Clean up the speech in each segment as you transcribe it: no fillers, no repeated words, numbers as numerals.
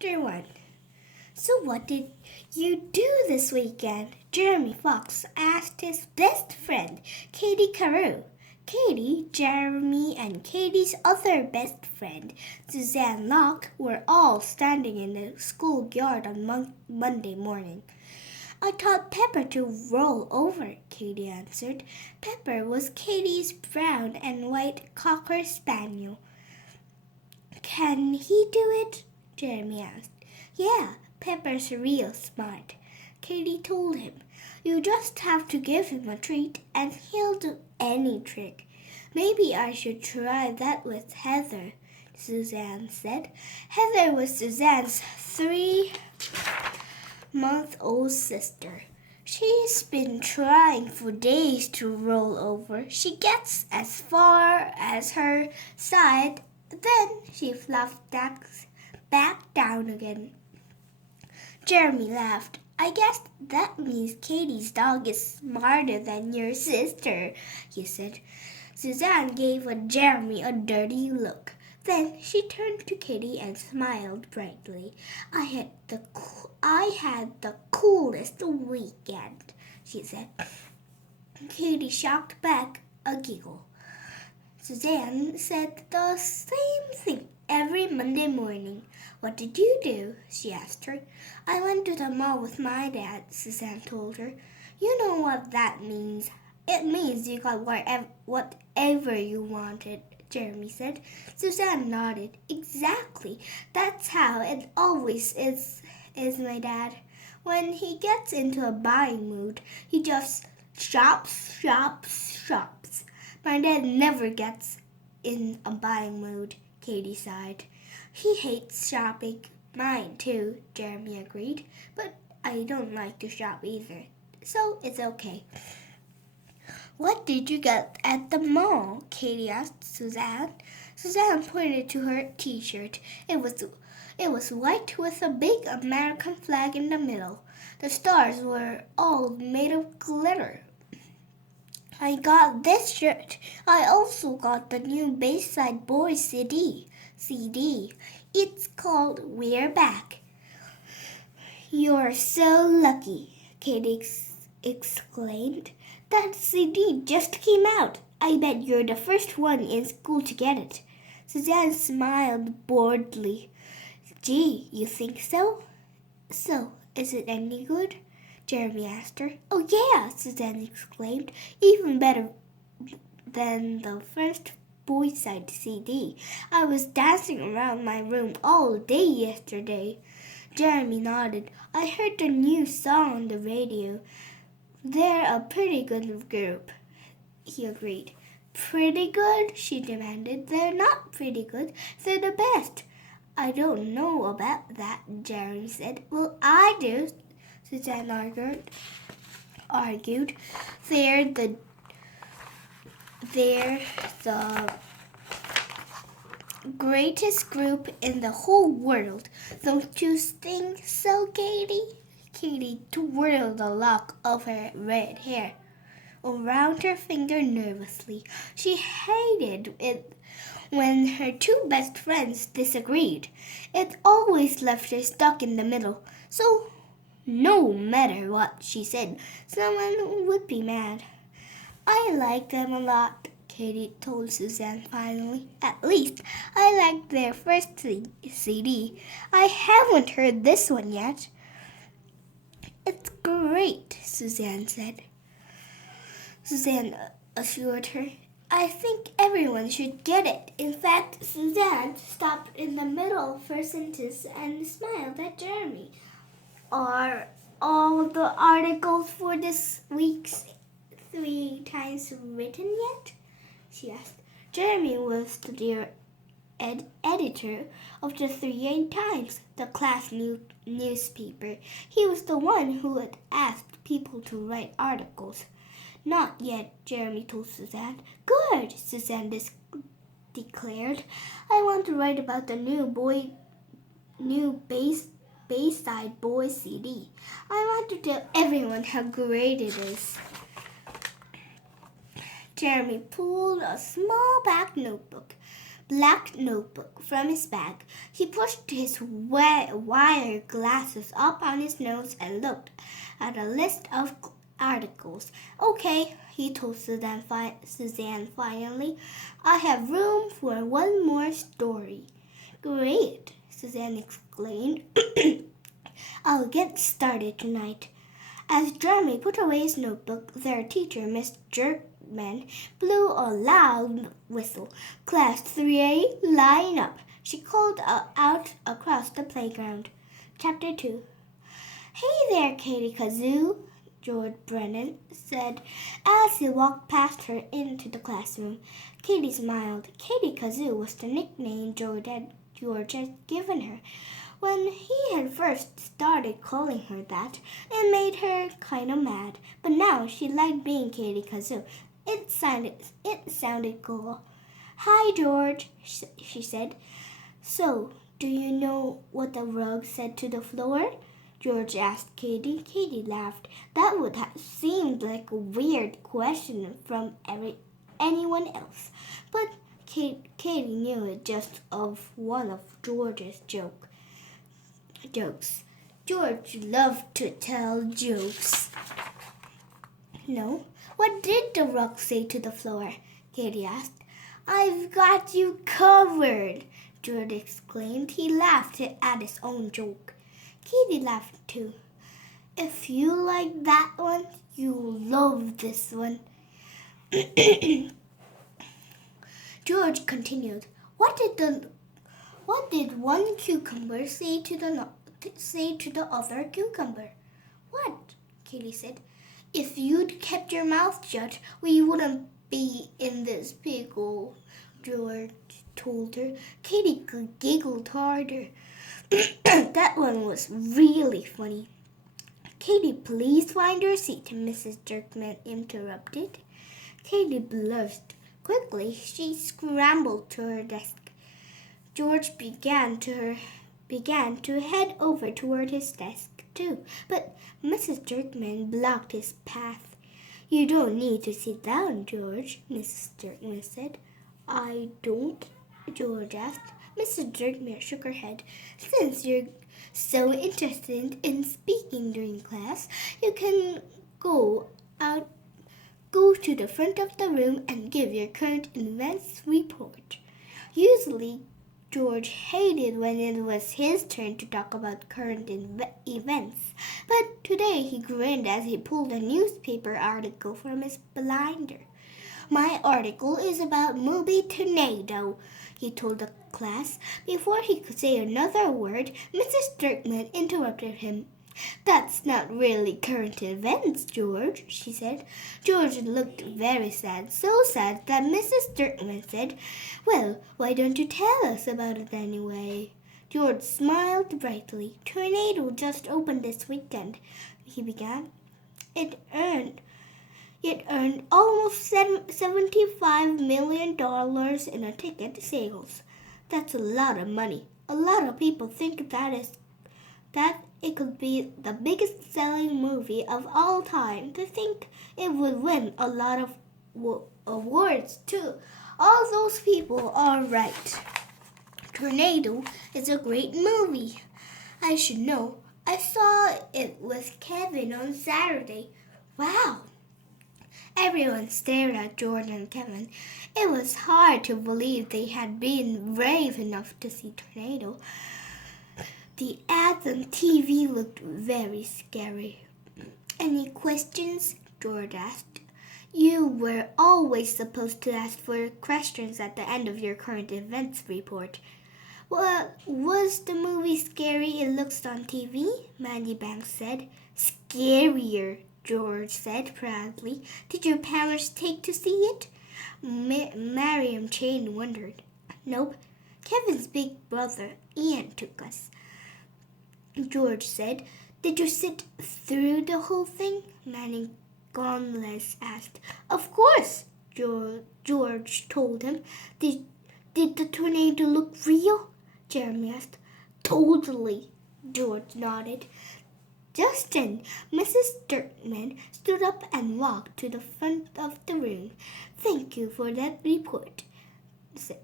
Chapter 1. So what did you do this weekend? Jeremy Fox asked his best friend, Katie Carew. Katie, Jeremy, and Katie's other best friend, Suzanne Locke, were all standing in the schoolyard on Monday morning. I taught Pepper to roll over, Katie answered. Pepper was Katie's brown and white cocker spaniel. Can he do it? Jeremy asked. Yeah, Pepper's real smart, Katie told him. You just have to give him a treat and he'll do any trick. Maybe I should try that with Heather, Suzanne said. Heather was Suzanne's 3-month-old sister. She's been trying for days to roll over. She gets as far as her side, then she flops back down again. Jeremy laughed. I guess that means Katie's dog is smarter than your sister, he said. Suzanne gave Jeremy a dirty look. Then she turned to Katie and smiled brightly. I had the coolest weekend, she said. Katie shocked back a giggle. Suzanne said the same thing every Monday morning. What did you do? She asked her. I went to the mall with my dad, Suzanne told her. You know what that means. It means you got whatever you wanted, Jeremy said. Suzanne nodded. Exactly. That's how it always is my dad. When he gets into a buying mood, he just shops. My dad never gets in a buying mood, Katie sighed. He hates shopping. Mine too, Jeremy agreed. But I don't like to shop either, so it's okay. What did you get at the mall? Katie asked Suzanne. Suzanne pointed to her t-shirt. It was white with a big American flag in the middle. The stars were all made of glitter. I got this shirt. I also got the new Bayside Boys CD. It's called We're Back. You're so lucky, Katie exclaimed. That CD just came out. I bet you're the first one in school to get it. Suzanne smiled boredly. Gee, you think so? So, is it any good? Jeremy asked her. Oh yeah, Suzanne exclaimed. Even better than the first Boyside CD. I was dancing around my room all day yesterday. Jeremy nodded. I heard the new song on the radio. They're a pretty good group, he agreed. Pretty good? She demanded. They're not pretty good. They're the best. I don't know about that, Jeremy said. Well, I do, Suzanne argued. They're the greatest group in the whole world. Don't you think so, Katie? Katie twirled a lock of her red hair around her finger nervously. She hated it when her two best friends disagreed. It always left her stuck in the middle. So no matter what she said, someone would be mad. I like them a lot, Katie told Suzanne finally. At least I liked their first CD. I haven't heard this one yet. It's great, Suzanne said. Suzanne assured her. I think everyone should get it. In fact, Suzanne stopped in the middle of her sentence and smiled at Jeremy. Are all the articles for this week's 3 times written yet? She asked. Jeremy was the dear editor of the 3 Times, the class newspaper. He was the one who had asked people to write articles. Not yet, Jeremy told Suzanne. Good, Suzanne declared. I want to write about the new Bayside Boys CD. I want to tell everyone how great it is. Jeremy pulled a small black notebook. black notebook from his bag. He pushed his wire glasses up on his nose and looked at a list of articles. Okay, he told Suzanne finally. I have room for one more story. Great, Suzanne exclaimed. I'll get started tonight. As Jeremy put away his notebook, their teacher, Miss Jerkman, blew a loud whistle. Class 3A, line up, she called out across the playground. Chapter 2. Hey there, Katie Kazoo, George Brennan said as he walked past her into the classroom. Katie smiled. Katie Kazoo was the nickname George had given her. When he had first started calling her that, it made her kind of mad. But now she liked being Katie Kazoo. It sounded cool. Hi, George, she said. So, do you know what the rug said to the floor? George asked Katie. Katie laughed. That would have seemed like a weird question from anyone else. But Katie knew it just of one of George's jokes. George loved to tell jokes. No, what did the rug say to the floor? Katie asked. I've got you covered, George exclaimed. He laughed at his own joke. Katie laughed too. If you like that one, you'll love this one. George continued. What did one cucumber say to the other cucumber? What? Katie said. If you'd kept your mouth shut, we wouldn't be in this pickle, George told her. Katie giggled harder. That one was really funny. Katie, please find your seat, Mrs. Jerkman interrupted. Katie blushed. Quickly, she scrambled to her desk. George began to head over toward his desk, too, but Mrs. Jerkman blocked his path. You don't need to sit down, George, Mrs. Jerkman said. I don't, George asked. Mrs. Jerkman shook her head. Since you're so interested in speaking during class, you can go to the front of the room and give your current events report. Usually, George hated when it was his turn to talk about current events, but today he grinned as he pulled a newspaper article from his binder. My article is about movie Tornado, he told the class. Before he could say another word, Mrs. Jerkman interrupted him. That's not really current events, George, she said. George looked very sad, so sad that Mrs. Jerkman said, Well, why don't you tell us about it anyway? George smiled brightly. Tornado just opened this weekend, he began. It earned almost $75 million in a ticket sales. That's a lot of money. A lot of people think that it could be the biggest selling movie of all time. To think it would win a lot of awards too. All those people are right. Tornado is a great movie. I should know. I saw it with Kevin on Saturday. Wow! Everyone stared at George and Kevin. It was hard to believe they had been brave enough to see Tornado. The ads on TV looked very scary. Any questions? George asked. You were always supposed to ask for questions at the end of your current events report. Well, was the movie scary it looks on TV? Mandy Banks said. Scarier, George said proudly. Did your parents take to see it? Mariam Chain wondered. Nope. Kevin's big brother, Ian, took us. George said. Did you sit through the whole thing? Manny Gonzalez asked. Of course, George told him. Did the tornado look real? Jeremy asked. Totally, George nodded. Just then, Mrs. Jerkman stood up and walked to the front of the room. Thank you for that report.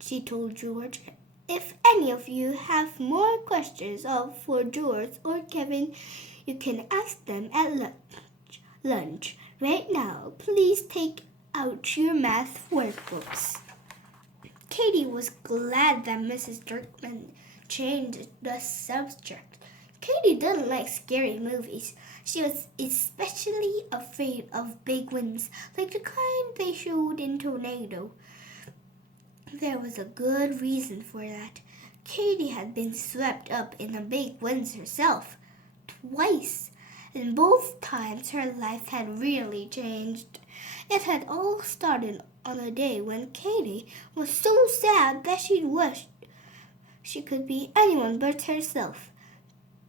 she told George. If any of you have more questions for George or Kevin, you can ask them at lunch. Right now, please take out your math workbooks. Katie was glad that Mrs. Dirkman changed the subject. Katie didn't like scary movies. She was especially afraid of big winds, like the kind they showed in Tornado. There was a good reason for that. Katie had been swept up in a big wind herself, twice, and both times her life had really changed. It had all started on a day when Katie was so sad that she wished she could be anyone but herself.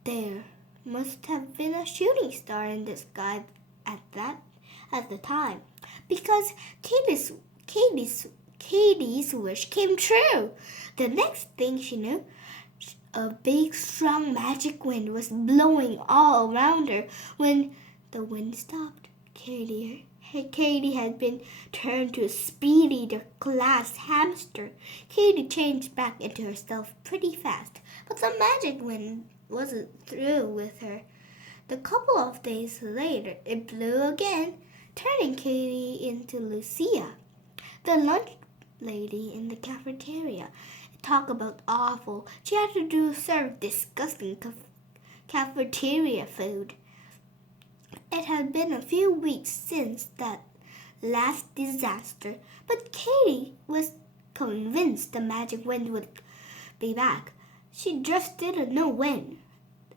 There must have been a shooting star in the sky at the time, because Katie's wish came true. The next thing she knew, a big, strong magic wind was blowing all around her. When the wind stopped, Katie had been turned to a speedy glass hamster. Katie changed back into herself pretty fast, but the magic wind wasn't through with her. A couple of days later, it blew again, turning Katie into Lucia, the lunch lady in the cafeteria. Talk about awful. She had to serve disgusting cafeteria food. It had been a few weeks since that last disaster, but Katie was convinced the magic wind would be back. She just didn't know when,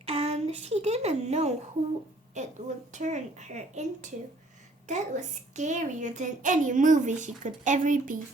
and she didn't know who it would turn her into. That was scarier than any movie she could ever be.